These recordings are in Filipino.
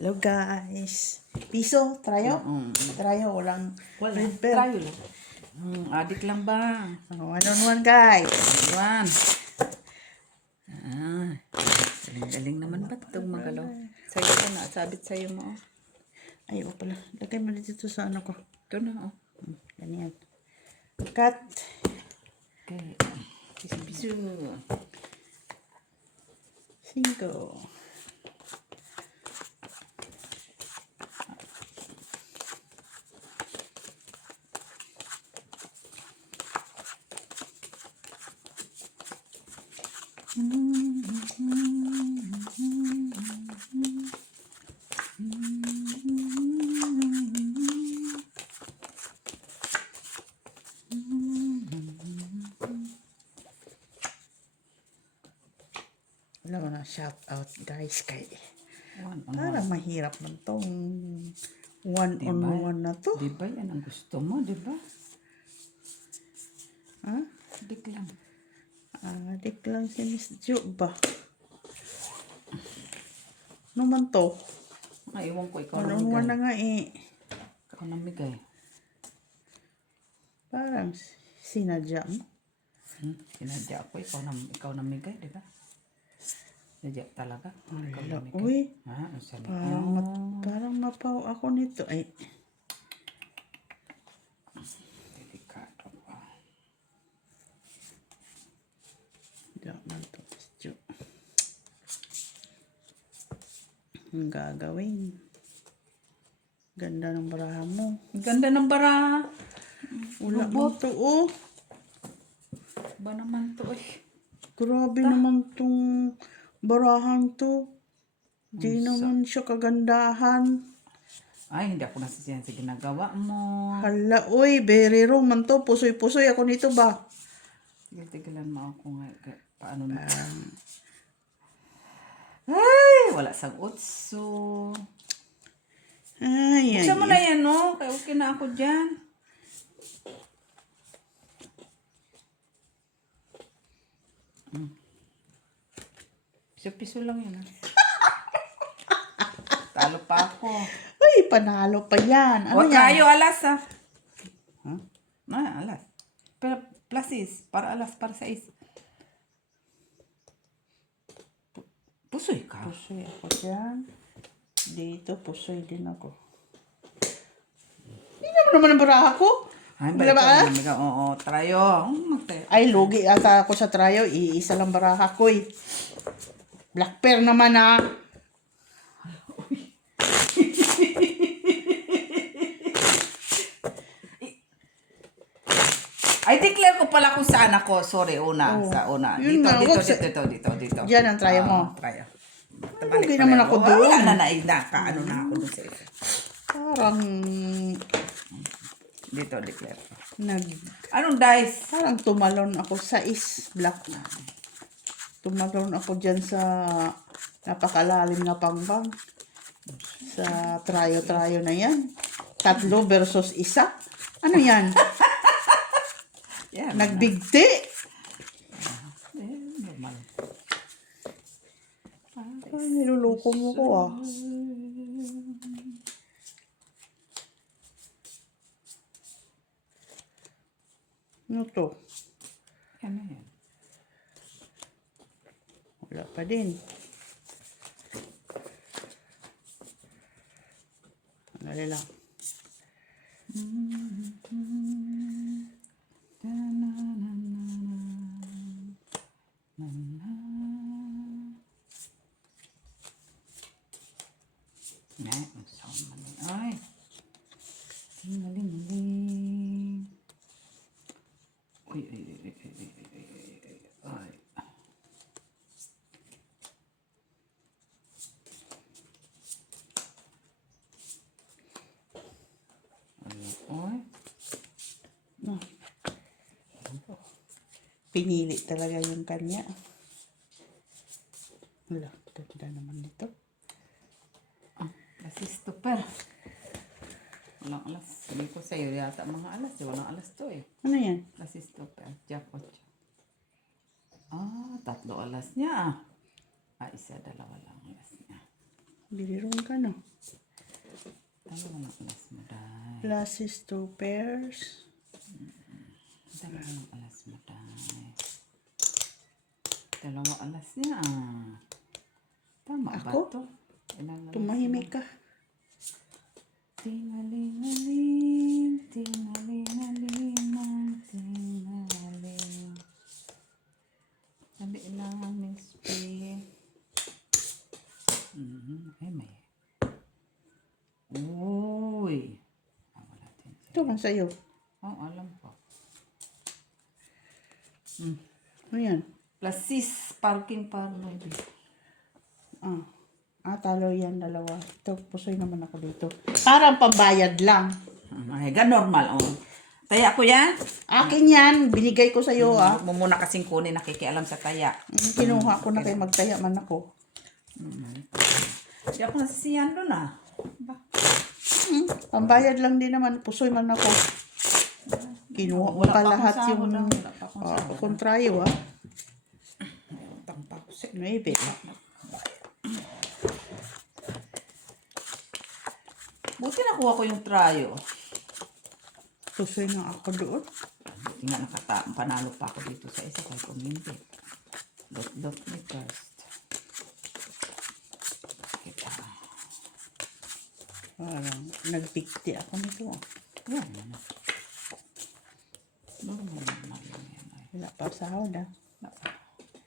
Hello guys. Piso, trayo? Trayo, walang Wala. red pen. Tayo lang. Adik lang ba? One on one guys. Iwan. Galing-galing naman ba itong magalaw? Sa'yo ko na. Sabit sa'yo mo. Ay, pala. Lagay mo dito sa ano ko. Ito na. Ganyan. Cut. Okay. Bisu-bisu. 5. Wala mo na shout out guys kay parang mahirap man tong one on one na to. Diba yan ang gusto mo, diba? Ha? Adik lang. Adik lang si Miss Jo ba? Ano man to? Iwan ko ikaw One on one na nga eh. Ikaw namigay. Parang sinadya mo. Sinadya ako. Ikaw namigay, diba? Sinadya talaga. Ikaw Wala, namigay. uy. Ang sabi. Parang mapaw ako nito. Ay, Delikado pa. diyan man to. Miss Jo. Ang gagawin. Ganda ng baraha mo. Ganda ng bara. Wala man to, oh. Ba naman to eh. Grabe naman tong barahan to. Di naman siya kagandahan. Ay, hindi ako nasisiyan sa ginagawa mo. Hala, uy, very wrong man to. Pusoy-pusoy ako nito ba? Tigil-tigilan mo ako nga. Paano na? Ay, wala sang utso. Ay, ay. Buksan mo na yan, no? Kaya okay na ako dyan. Piso-piso lang yan, ha? Talo pa ako. Uy, panalo pa yan. Ano Huwag yan? kayo, alas, ha? Ha? Alas. Pero plus is, para alas, para sa is. Pusoy ka. Pusoy ako dyan. Dito, pusoy din ako. Hindi naman ang baraha ko. Ay, Wala ba? Oo, trayo. Ay, lugi ata ako sa trayo. Iisa lang baraha ko eh. Black pair naman ah. Ay, declare ko pala kung saan ako. Sorry, una. Sa una. Yun nga, Dito. Diyan ang trayo mo. Trayo. Lugi naman ako doon. Wala na kaano na ako doon sa isa. Parang Dito, declare ko. Anong dice? parang tumalon ako sa black. Tumalon ako dyan sa napakalalim na pangbang. Sa trayo-trayo na yan. 3 versus 1. Ano yan? Yan. Nagbigti. Normal. Ay, niluloko mo ko ah. Ano to? Ano yan? Wala pa din. Ano lang. Ay. Tingaling-ling. Uy. Ay. Oy. Pinili talaga yung kanya. Wala, ganda naman nito. Super. Walang alas. Sabi ko sa'yo, yata mga alas. Walang alas to eh. Ano yan? Super. Jack 8. 3 alas niya. Isa, 2 lang alas niya. Biliron ka na. Dalawang alas mo dahil. Classes 2 pairs. Dalawang alas mo dahil. Dalawang alas niya. Tama ba Ako? to? Ilang alas? Tumahimik ka. Tingalingaling, tingalingaling, tingaling. Dali lang, Miss P. Ay, may. Uy. Wala din. Ito man sa'yo. Oh, alam ko. Ano yan? Plus 6, parking par, maybe. Talo yan, dalawa. Ito, pusoy naman ako dito. Parang pambayad lang. Ay, normal, oh. Taya ko yan? Akin yan. Binigay ko sa'yo, Huwag mo muna kasing kunin, nakikialam sa taya. Kinuha ko na kay magtaya man ako. Di ako nasisiyan doon, ah. Ba? Pambayad lang din naman. Pusoy man ako. Kinuha ko Wala pa pa akong lahat sahod, yung ah. Wala pa akong sahod. kontrayo, ah. Tampa ko siya. Maybe. Buti nakuha ko yung trayo. Pusoy na ako doon. Buti nga panalo pa ako dito sa isa kay kung hindi. Dot me first. Kita. Parang nagpikti ako nito. Yan. Normal naman yan. Wala pa sahod, ah.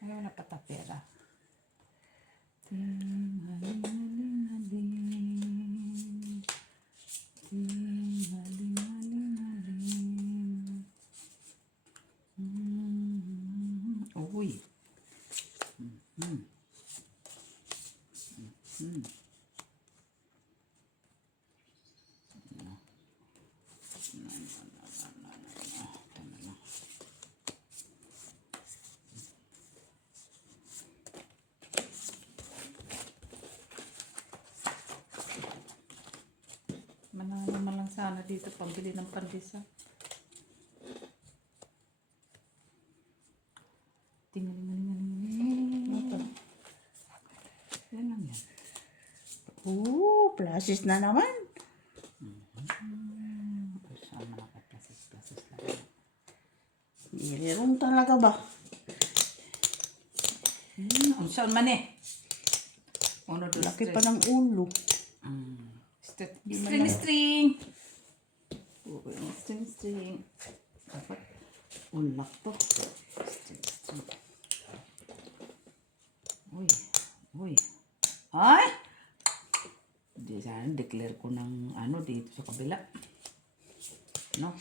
Ayaw na patapera. Ting-haling-haling-haling. Ting-haling-haling-haling. Uy. Manalo man lang sana dito pambili ng pandesal. Tingaling-galing-galing. Yan lang yan. Plasis na naman. Sana nakaplasis lang. Meron talaga ba? Ang saan man eh. Uno, dos, Laki tres. pa ng ulo. String. String. Dapat unlock to. String. Uy. Ay! Di sana declare ko ng ano dito sa kabila. No?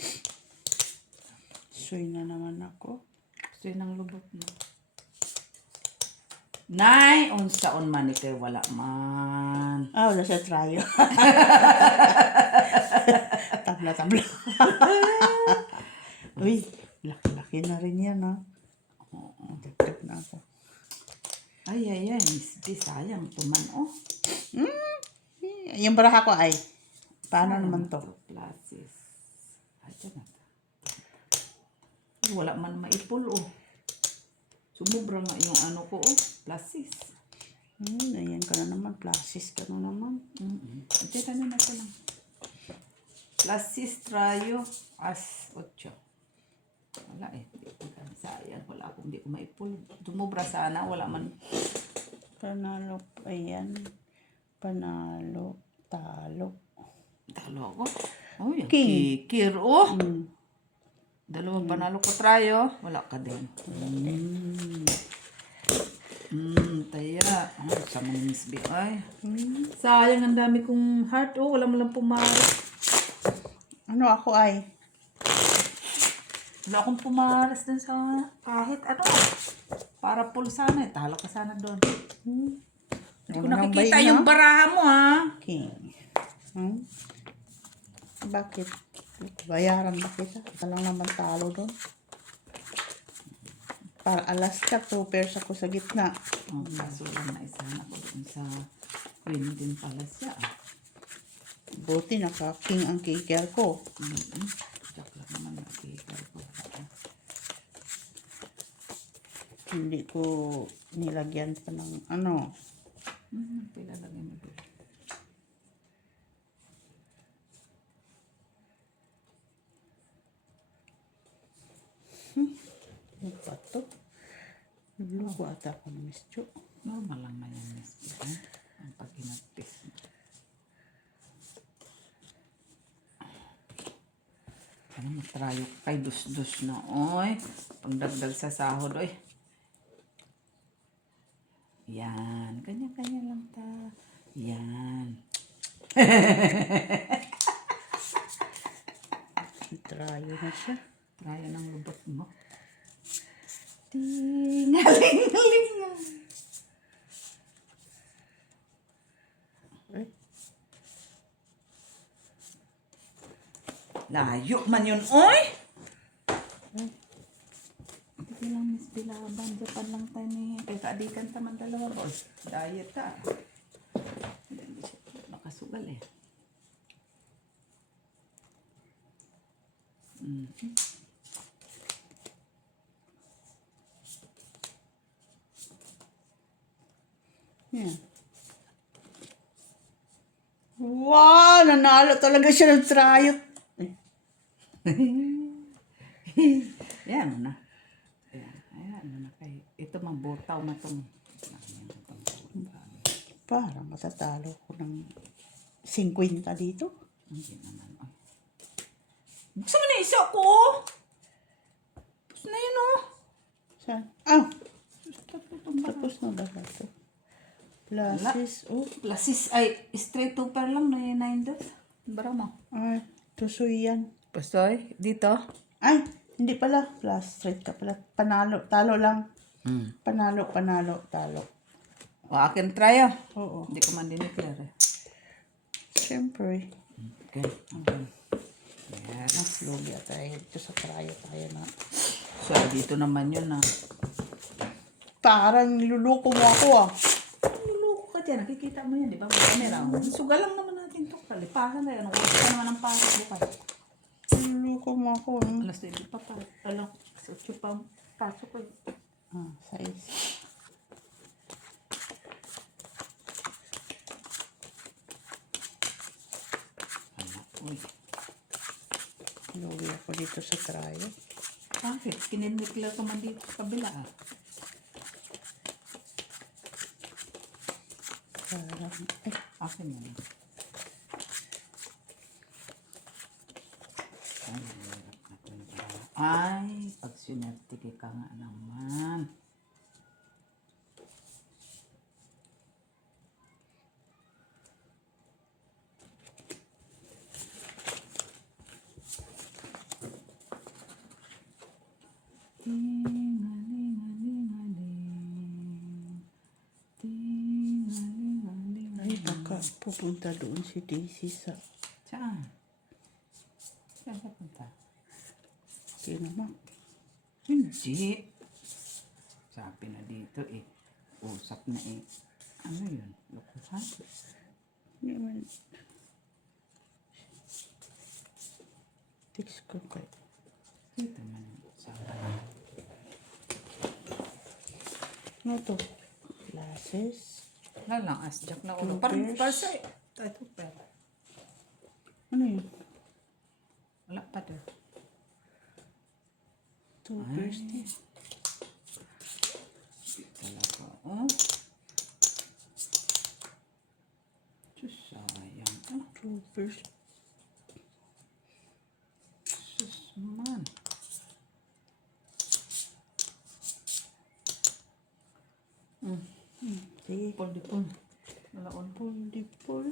Suy na naman ako. Gusto yun ang lubot mo. Nay, unsaon man ni kay wala man. Wala sa tryo. Tabla. Uy, laki-laki na rin yan, ha? Dagdag na ako. Ay, Miss B, sayang tuman, oh. Yung baraha ko ay, paano naman to? Plasis. Ay, dyan na. Wala man maipul, oh. Sumubra nga yung ano ko, oh. Plasis. Ayan ka na naman. Plasis ka na naman. Ito na ko lang. Plasis, trayo, as 8. Wala eh. Sayang, wala akong hindi ko maipul. Sumubra sana, wala man. Panalo, ayan. Panalo, talo. Talo ako. Oh, yung King. kikir, oh. Dalawang panalo ko trayo, wala ka din. Taya. Sama ni Miss B. Ay. Sayang, ang dami kong heart. Oh, wala mo lang pumaras. Ano ako ay? Wala akong pumaras dun sa kahit ano. Para pull sana eh. Talo ka sana doon. Hindi ko nakikita yung baraha mo, ha? King. Bakit? Bayaran ba kita? Ito lang naman talo doon. Para alas ka, 2 pairs ako sa gitna. Kaso lang na isa na ko dun sa queen din pala siya. Buti naka-king ang kicker ko. Jack lang naman nakikita ko. Hindi ko nilagyan pa ng ano. Pila lang yun. Luko ata ako ng Miss Jo. Normal lang na yan, Miss Pia. Ang pag-inagtis mo. Ano, matrayo kay dus-dus na, oy. Pagdagdag sa sahod, oy. Yan. Kanya-kanya lang ta. Yan. Trayo na siya. Trayo ng lubot mo. Tingaling-aling nga. Ay, Layo man yun, oy! ay. Hindi lang, Miss Bilaban. Japan lang tayo ni... Kaya kaadikan taman dalawa, boy. Diet ka. Hindi siya makasugal eh. Yan. Wow! Nanalo talaga siya ng tryout. Yan mo na. Ayan mo na kayo. Ito mabutaw na itong... Parang matatalo ko ng 50 dito. Hindi naman. Ay. Buksan mo na isa ko! Tapos na yun, oh. Saan? Ah! Tapos Tapos na ba ito? Plasis. Oh. Lasis ay straight over lang na yun 9 dots. Bara mo. Ay, tusoy yan. Pastoy, dito. Ay, hindi pala. Plus straight ka pala. Panalo. Talo lang. Panalo, talo. O akin try, oh. Oo. Hindi ko man dineclare eh. Siyempre. Okay. Ayan. Lugi tayo. Ito sa tryo tayo na. So, dito naman yun, ah. Parang niluluko mo ako ah. Luloko ka dyan. Nakikita mo yan, di ba? May camera. Sugal lang naman natin to. Kalipahan na yan. Ang oras pa naman ang pasok bukas. Niluluko mo ako. Alas 7 pa pa. Alam, sa 8 pa ang pasok ko. Ah, size. Uy. Lugi ako dito sa tryo. Bakit? Kinineclare ko man dito sa kabila, ah. Parang, ay, Akin yun. Ay, pag sinerte ka nga naman. ay, baka pupunta doon si Daisy sa Saan? Saan ka punta? kinamak. Hindi. Sabi na dito eh. Usap na eh. Ano yun? Lokohan? Hindi man. Text ko kay. Dito man. Sabi. Ano to? Glasses. Wala lang. Asjak na ulo. Two Parang pairs. parsa eh. Ito pero. Ano yun? Wala pa to. 2 pairs din. Talaga. Oh. Diyos, sayang. Ah, 2 pairs. sus man. Sige. Pol-dipol. Wala on. Pull.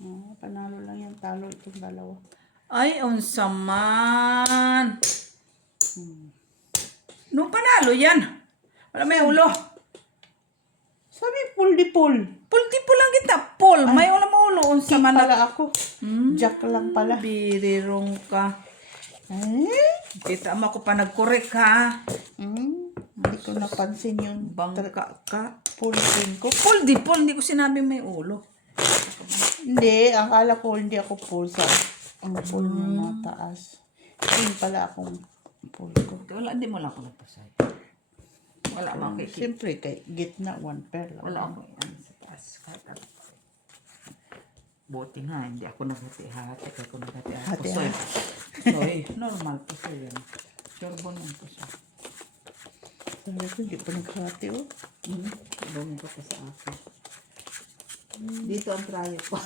Oh, panalo lang yan. Talo itong dalawa. Ay, unsa man. Nung panalo yan. Wala may ulo. Sabi pull. Pol-dipol lang kita. Pol. May wala mo ulo. Unsa King man. pala ako. Jack lang pala. Birirong ka. Eh? Kita mo ako pa nag-correct ha. Hindi ko napansin yung Bangka ka. pull din ko. Pol-dipol. Hindi ko sinabing may ulo. Hindi, akala ko hindi ako pull sa ang pull mo na taas. King pala akong pull ko. Wala, hindi mo lang ako nagpasay. Wala mo kay Siyempre, kay gitna, 1 pair lang. Wala ako yan sa taas. Kahit ako. Buti nga, hindi ako naghati-hati. Kaya ako naghati-hati. Soy, normal po siya yan. Surebon lang po siya. Sabi ko, hindi pa naghati, oh. Ibang ko pa sa akin. Dito ang trayo ko.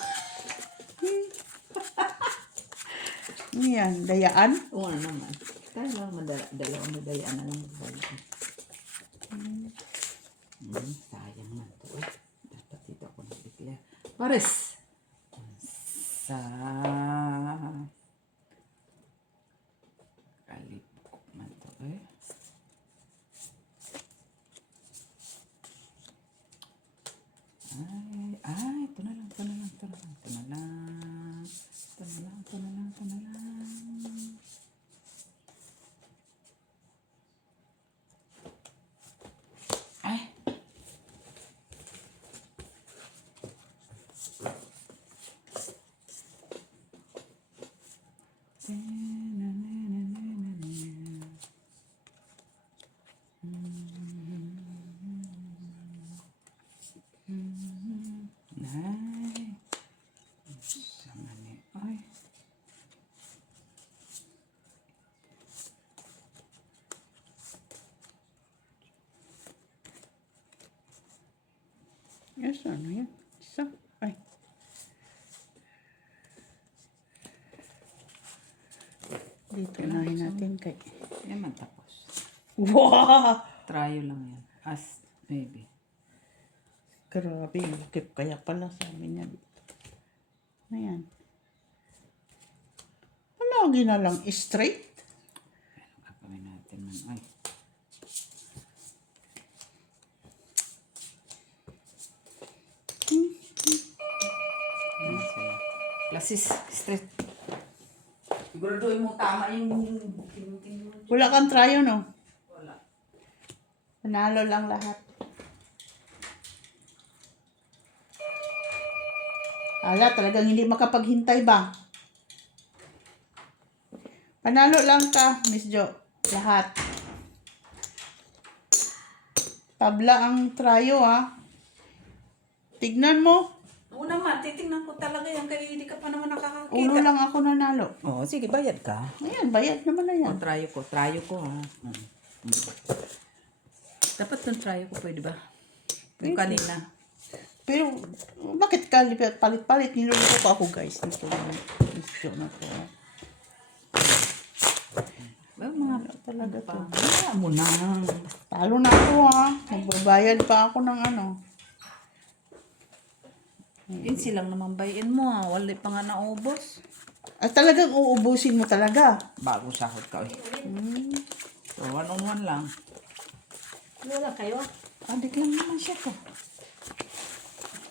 Ano yan? Dayaan? Oo naman. Tayo lang dalawang madayaan na lang. Sayang man to eh. Dapat dito ako nag-declare. Pares! Sa... Kalipok man to eh. Ito na lang. Ay. Sama ni. Ay. Yes, ano yan? Isa. Ay. Dito unahin natin kay... Yan man tapos. Wow! Trayo lang yan. As maybe. Grabe, laki kaya pala sa amin yan. Ayan. Palagi na lang straight. Ano gagawin natin man? Ay. Ayan sila. Klasis. Straight. Siguraduhin mo tama yung... Wala kang tryo, no? Wala. Panalo lang lahat. Ala, talagang hindi makapaghintay ba? Panalo lang ka, Miss Jo. Lahat. Tabla ang tryo, ha? Tignan mo. Oo naman, titingnan ko talaga yan kaya hindi ka pa naman nakakakita. Uno lang ako nanalo. Oo, sige, bayad ka. Ayan, bayad naman na yan. O, trayo ko ha. Dapat yung trayo ko, pwede ba? Yung kanina. Pero, bakit ka palit-palit? Niluluto ko ako, guys. Nito na to. Well, mga Talaga to. Wala mo na. Talo na ako, ha? Magbabayad pa ako ng ano. Yun silang naman bayin mo ha. Wala pa nga naubos. At talagang uubusin mo talaga. Bagong sahod ka eh. So, 1-on-1 lang. Wala kayo? Adik lang naman siya to.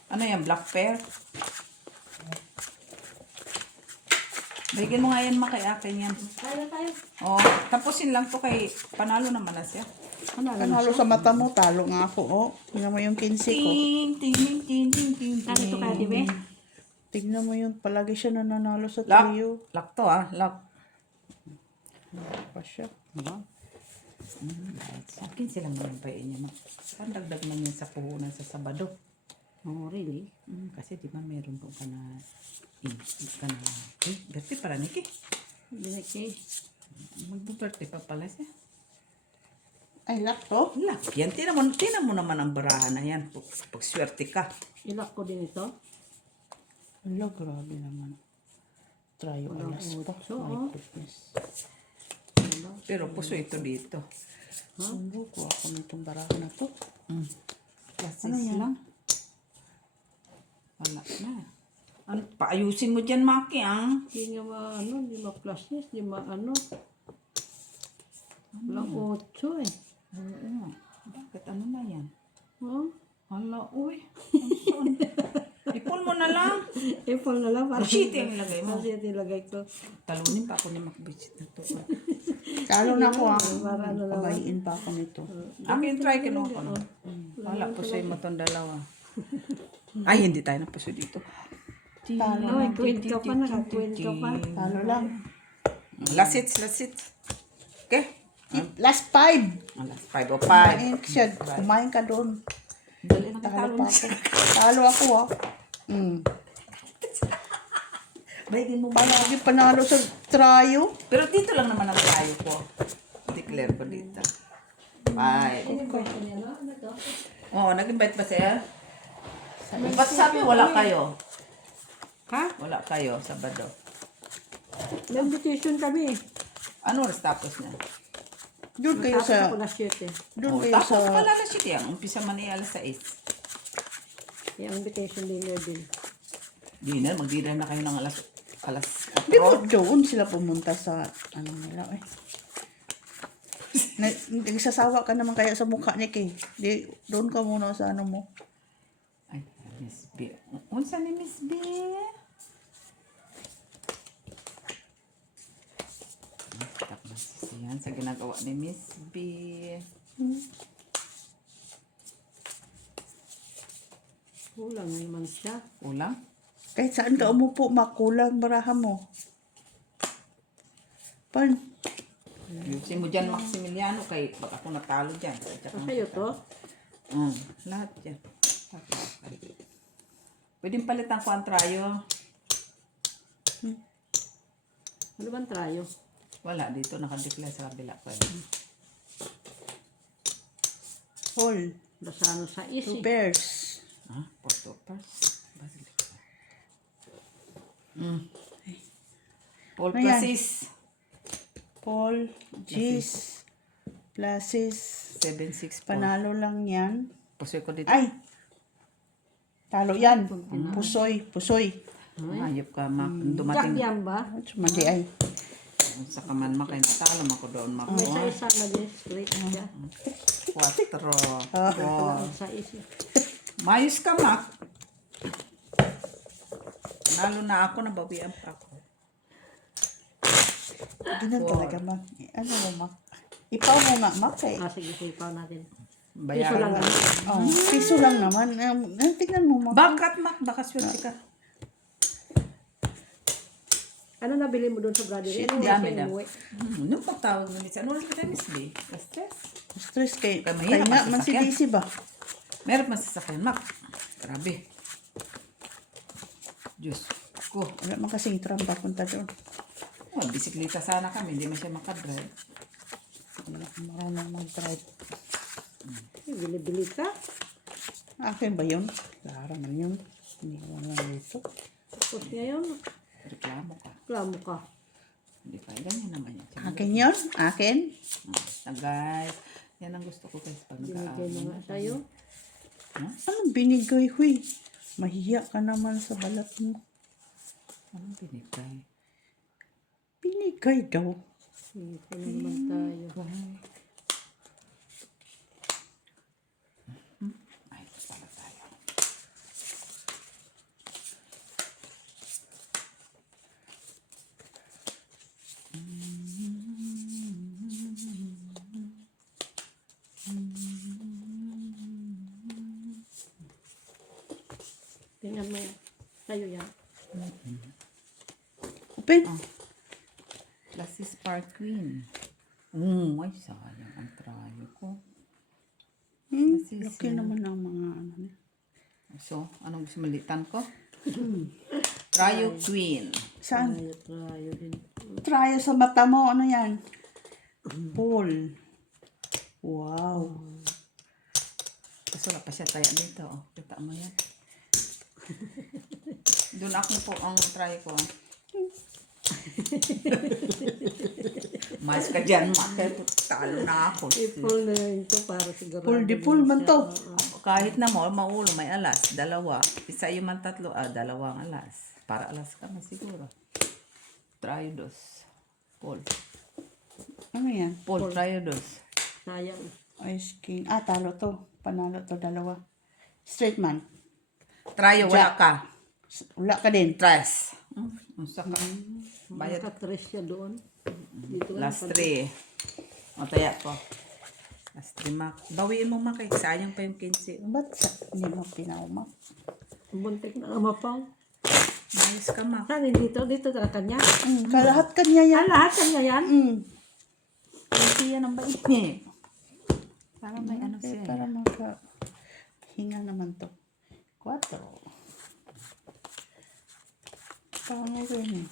Ano yan? Black pear? Bigyan mo nga yan makay akin yan. Kaya tayo. Oh, tapusin lang to kay panalo naman na siya. Panalo sa mata mo, talo nga ako, oh. Tingnan mo yung 15 ko. Ting, ting, ting, ting, ting, ting. Kaya kaya, di ba? Tingnan mo yun, palagi siya nananalo sa Lock. trio. Lock to ah. Lock. Pa siya. Diba? Sa akin silang nabayin niya. Pandagdag man yan sa puhunan sa Sabado. Oh, really? Kasi di ba meron po ka na birthday para Niki. Binaki. Magbo-birthday pa pala siya. Ay, lock to. Lock yan. Tinan mo naman ang barahan na yan. Pag swerte ka. Ilak ko din ito. Ala, grabe naman. Try alas pa. utso, My oh. goodness. Pero puso ito dito. Sundo ko ako nitong barahan na to. Klasis Ano yan? lang. Wala na. Ano, paayusin mo dyan, Maki, Hindi nga maano, hindi ma-plusness, hindi maano. Walang 8 eh. Oo. Bakit? Ano na yan? Oh? Hala, uy. Ipon mo na lang. Apple na lang. Shit yung ilagay mo. Kasi ilagay ko. Talunin pa ako ni Macbitsit na to. Talo na ako, ha. Para ano naman. Pabayin pa ako nito. Akin try kinuha ko. Wala, pusoy mo tong dalawa. Ay, hindi tayo napuso dito. Talo Ay, na. queen ka pa, naka-queen ka pa. Talo lang. Lasits. Okay? Last 5. Alas, 5 o 5. Kumain siya. Kumain ka doon. Dali na Talo talo pa na. ako. Talo ako, ha. Baigin mo. Palagi panalo sa tryo. Pero dito lang naman ang tayo ko. Declare ko dito. Bye. Ano Oo, nag-invite ba siya? Ba't sabi wala kayo? Ha? Wala kayo, Sabado. May invitation kami. Ano oras tapos niya? Doon kayo Tapos sa... ako na 7. Doon Oh, kayo tapos sa... pala na siya. Umpisa man niya alas 6. Yung invitation dinner din. Dinner, mag-dinner na kayo ng alas Di ba 4. doon sila pumunta sa... Ano nila eh. Nagsasawa ka naman kaya sa mukha ni Kay. Di, doon ka muna sa ano mo. Ay, Miss B. Unsa ni Miss B? Tapos siyan sa ginagawa ni Miss B. Kulang na naman siya. Ulang? Kahit saan ka umupo, makulang baraha mo. Pan, Yusin mo dyan, Maximiliano, kay baka ako natalo dyan. Sa'yo to? Lahat dyan. Pwedeng palitan ko ang trayo. Ano bang trayo? Wala, dito nakadeclare sa kabila. Pwede. Paul, Basta ano sa 2 easy. pairs. Ah, Portopas. Basilic. Paul Ayan. Placis. Paul, Gis, Placis. 764. Panalo lang yan. Pusoy ko dito. Ay! Talo yan. Pusoy, pusoy. Ayop ka, Mak. Jack Dumating. yan ba? Mandi ay. Sa kaman, Mak. Talo ako doon, Mak. May isa-isa nag-straight siya. 4. Kulang sa easy. Mayos ka, Mak. Nalo na ako, nabawian pa ako. Ganun talaga, Mak. Ano mo, Mak? Ipaw mo nga, Mak eh. Sige, sipaw natin. Piso Bayaran lang mo. ah. Oh, piso lang naman. Tingnan mo, Mak. Bakat, Mak. Nakaswerte ka. Ano nabili mo doon sa brother? Ano dami siya na. inuwi? Nung pagtawag mo nito, ano oras ka tayo, Miss B? Stress? Stress kay Kaya mahirap kaya nga ang man si sasakyan. Daisy ba? Meron man sasakyan, Mak. Grabe. Diyos ko. Wala man kasing tram papunta doon. Oh, bisikleta sana kami. Hindi man siya makadrive. Wala akong marunong mag-drive. Bili-bili ka. Akin ba yun? Klaro man yun. Hindi ko lang dito. Tapos ngayon, Reklamo ka. reklamo ka. Hindi pa. Ganyan naman yan. Akin yun? Akin? Guys, yan ang gusto ko guys pag Binigay na nag-aaral. nga sa'yo. Anong binigay, huy? Mahiya ka naman sa balat mo. Anong binigay? Binigay daw. Sige, pa naman tayo. Ay, pala tayo. Tingnan mo yan. Sa'yo yan. Open. Classy Spark Queen. Ay, sayang ang trayo ko. Laki naman ang mga ano. So, anong gusto malitan ko? Trayo Queen. Saan? Tayo din. Try sa mata mo. Ano yan? Paul. Wow. Kasi wala pa siya taya dito. Oh. Kita mo yan. Doon ako po ang try ko. Mas ka dyan, talo na ako. I-pull na yun ito para sigurado. Paul di Paul man to. Kahit na mo, maulo, may alas, dalawa. Isa yung man tatlo, dalawang alas. Para alas ka na siguro. Try dos. Paul. Ano yan? Paul, try dos. Sayang. Ice king. Talo to. Panalo to dalawa. Straight man. Try, wala ka. Wala ka din. Tres. Unsa ka? Bayad. Nakatres siya doon. Dito Last 3. O, taya ko. Last 3, Mak. Bawiin mo, Mak. Sayang pa yung 15. Ba't hindi mo pinauma? Buntik na amapaw. Mayos ka, Mak. Saan yun dito? Dito talaga kanya? Kalahat kanya yan. Lahat kanya yan? Hindi yan ang bait niya. Para may ano siya. Para makahinga naman to. 4. Parang rin eh.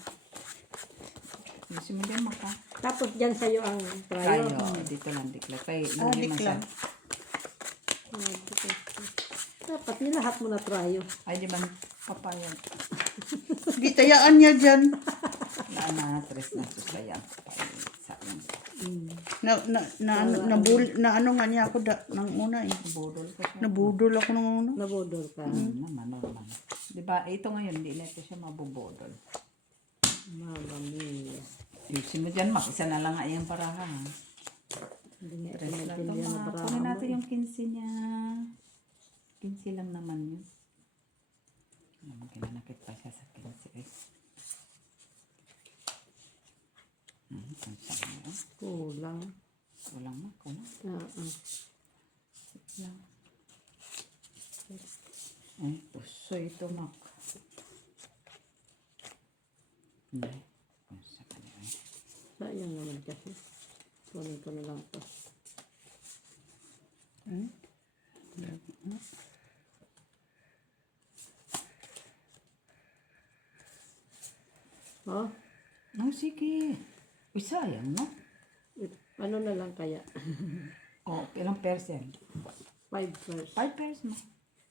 Gusto mo din maka. Tapos dyan sa'yo ang Tayo. trayo. Dito lang diklat. Kay Adik lang. Dapat nilahat mo na trayo. Ay, di ba papayag? Gitayaan niya dyan. Na tres na susayang. Sayang. Na ano nga niya ako nang una eh. Budol ka siya. Nabudol ako nung una. Nabodol ka. Naman. Di ba, ito ngayon, hindi na ito siya mabubudol. Mama mia. Yusin mo dyan, isa na lang nga yung paraha. Hindi nga ito Tres lang ito, naintindihan na Kunin bravo. natin yung 15 niya. 15 lang naman yun. Alam, kinanakit pa siya sa 15 eh. Ang sama yun. Kulang. Walang ma, kulang. Lang. Ay, puso ito, Mak. Hindi. Sa kanya ay. Sayang naman kasi. Kunin ko na lang ito. Oh, No, sige. Uy, sayang, no? ano na lang kaya? Oh, ilang percent? 5 first. 5 pairs mo.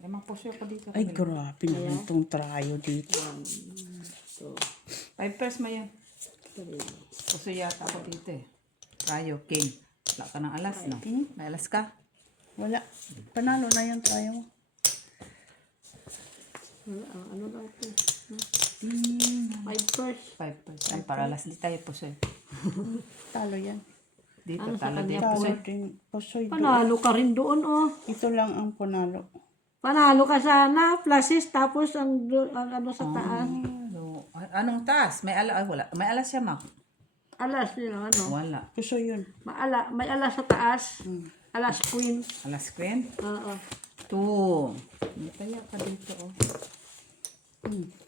May mga puso ko dito. Ay, grabe naman itong trayo dito. 2, 5 pairs mo yun. 3. Puso yata ako dito eh. Rayo, king. Wala ka ng alas, no? May alas ka? Wala. Panalo na yung trayo mo. Ano lang ito? Ding. 5 first. 5 pairs. Ay, para alas di tayo puso eh. Talo yan. Dito, Ano sa talo din kanya? puso Talo eh. din. Pusoy doon. Panalo ka rin doon, oh. Ito lang ang panalo. Panalo ka sana, pluses, tapos ang ano sa taas. Ano? Ay, anong taas? May alas, ay wala. May alas siya, Mak. Alas yun, ano. Wala. Puso yun. May alas sa taas. Alas queen. Alas queen? Oo. 2. May kaya ka dito, oh.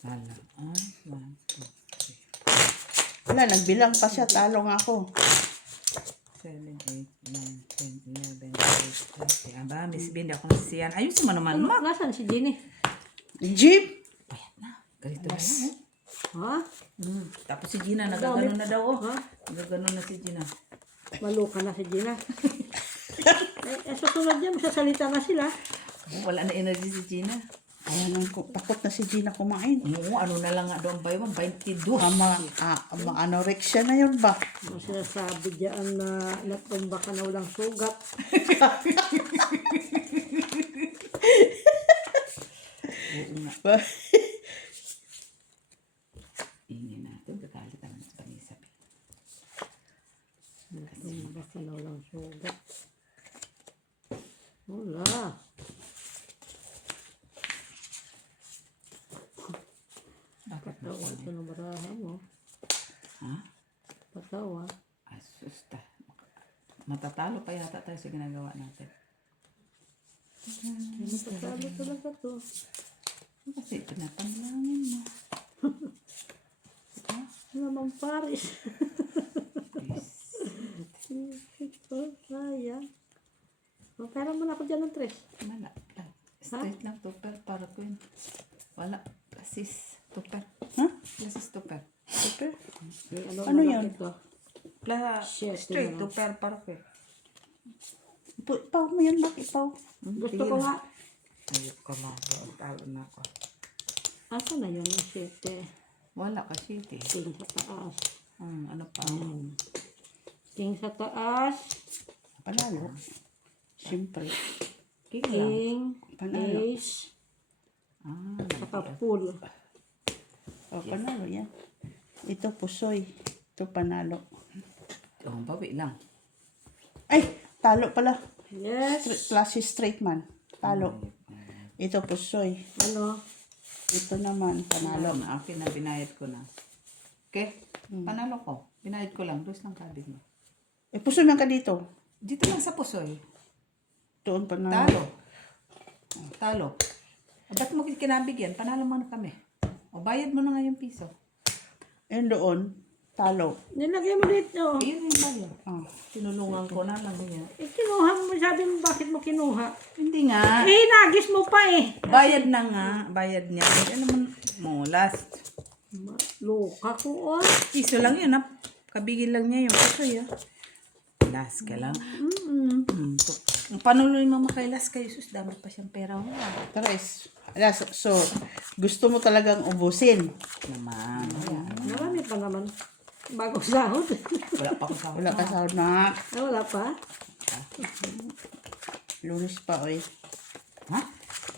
Hala. Ay, 1, 2, Wala, nagbilang pa siya. Talo nga ako. 7, 8, 9, 10, 11, 12, 13. Aba, Miss Binda, ako nasisiyan. Ayusin mo naman, Mak. Nasaan si Jenny? Jeep! Bayad na. Ganito na lang, oh. Ha? Tapos si Gina, nagaganon na daw, oh. Ha? Nagaganon na si Gina. Maluka na si Gina. Susunod yan, masasalita na sila. Oh, wala na energy si Gina. Kaya nang takot na si Gina kumain. Oo, ano na lang nga doon ba yun? 22. Anorexia na yun ba? Ang sinasabi diyan na natumba ka na walang sugat. Oo nga. Ingin natin. Gagalit naman sa panisap. Natumba ka na walang sugat. Wala. Bakit na Patawa ito ng baraha mo. Ha? Patawa. Asusta. Matatalo pa yata tayo sa ginagawa natin. Matatalo talaga to. Kasi pinapanalangin mo. Ano naman Paris? Please. Ito, sayang. Pero mo na ako dyan ng 3. Wala. Straight lang. Tupper. Para ko yun. Wala. Plasis. Tupper. Ha? Plasis tupper. Super. Ano Ano yan? Ito? Straight. Tingnan mo. Tupper. Para ko yun. Ipaw mo yan, Bak. Ipaw. Gusto ko nga. Ayok ko na. Talo na ako. Asa na yun ang 7? Wala kasi ito eh. King sa taas. Ano pa? King sa taas. Panalo. Siyempre. King lang. King. Panalo. Ace. Saka pool. Panalo yan. Ito pusoy. Ito panalo. Oh, bawi lang. Ay! Talo pala. Yes. Klase straight man. Talo. Ito pusoy. Ano? Ito naman, panalo. Panalo. Akin na binayad ko na. Okay? Panalo ko. Binayad ko lang. Dos lang kabig mo. Eh, pusoy man ka dito. Dito lang sa pusoy. Doon panalo. Talo. Talo. Ba't mo kinabigyan? Panalo mo na kami. O bayad mo na nga yung piso. Ayun doon, talo. Nilagay mo dito. Ayun yung bayad. Ah. Tinulungan ko na lang niya. Kinuha mo. Sabi mo bakit mo kinuha? Hindi nga. Nagis mo pa eh. Bayad na nga. Bayad niya. Ano naman mo, last. Luka ko oh. Piso lang yun. Kabigil lang niya yung kasoy, ah. Last ka lang. Panuloy mo kay last kayo, sus, dami pa siyang pera mo. Tres. So, gusto mo talagang ubusin. Naman. Marami pa naman. Bagong sahod. Wala pa ko sa Wala ka sahod na. Wala pa. Lunes pa, oy. Ha?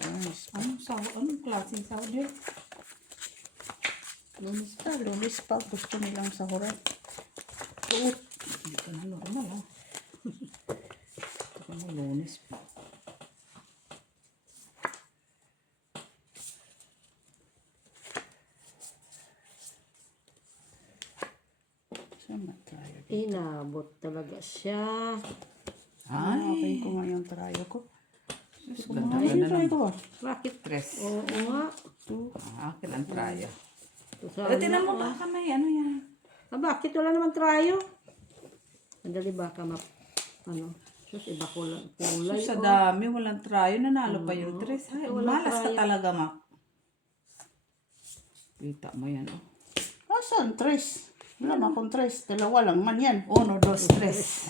Lunes pa. Anong sahod? Anong klaseng sahod yun? Lunes pa. Gusto nilang sahuran. Oo. Hindi ka na normal, ah. Ito ka na lunes pa. Saan na tayo? Inabot talaga siya. Okay ko nga yung trayo ko. Ganda Ay, yung na trayo ng ko ba? Bakit? tres. Oo nga. Akin ang traya. Sana Pero tinan mo baka may ano yan. Bakit wala naman trayo? Madali baka ano? Sus, iba ko lang. Kulay. Sa dami, walang trayo. Nanalo pa yung tres. Ay, Walang malas ka trayo. talaga, Mak. Kita mo yan, oh. Saan? Tres. Wala man akong tres. Dalawa lang man yan. Uno, dos, tres.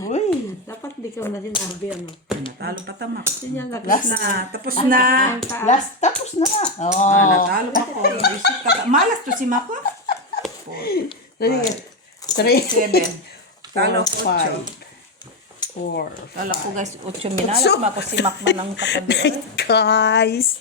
Uy. Dapat di ka na sinabi ano. Natalo pa tamak. Yun yan lang. Last na. Tapos na. Last. Tapos na. Natalo pa ko. Isip ka. Malas to si Mako. Three. Seven. Talo ko, Five. 8. Four. Talo ko, guys, 8 minalas. Mako si Makman ang katabi. Guys.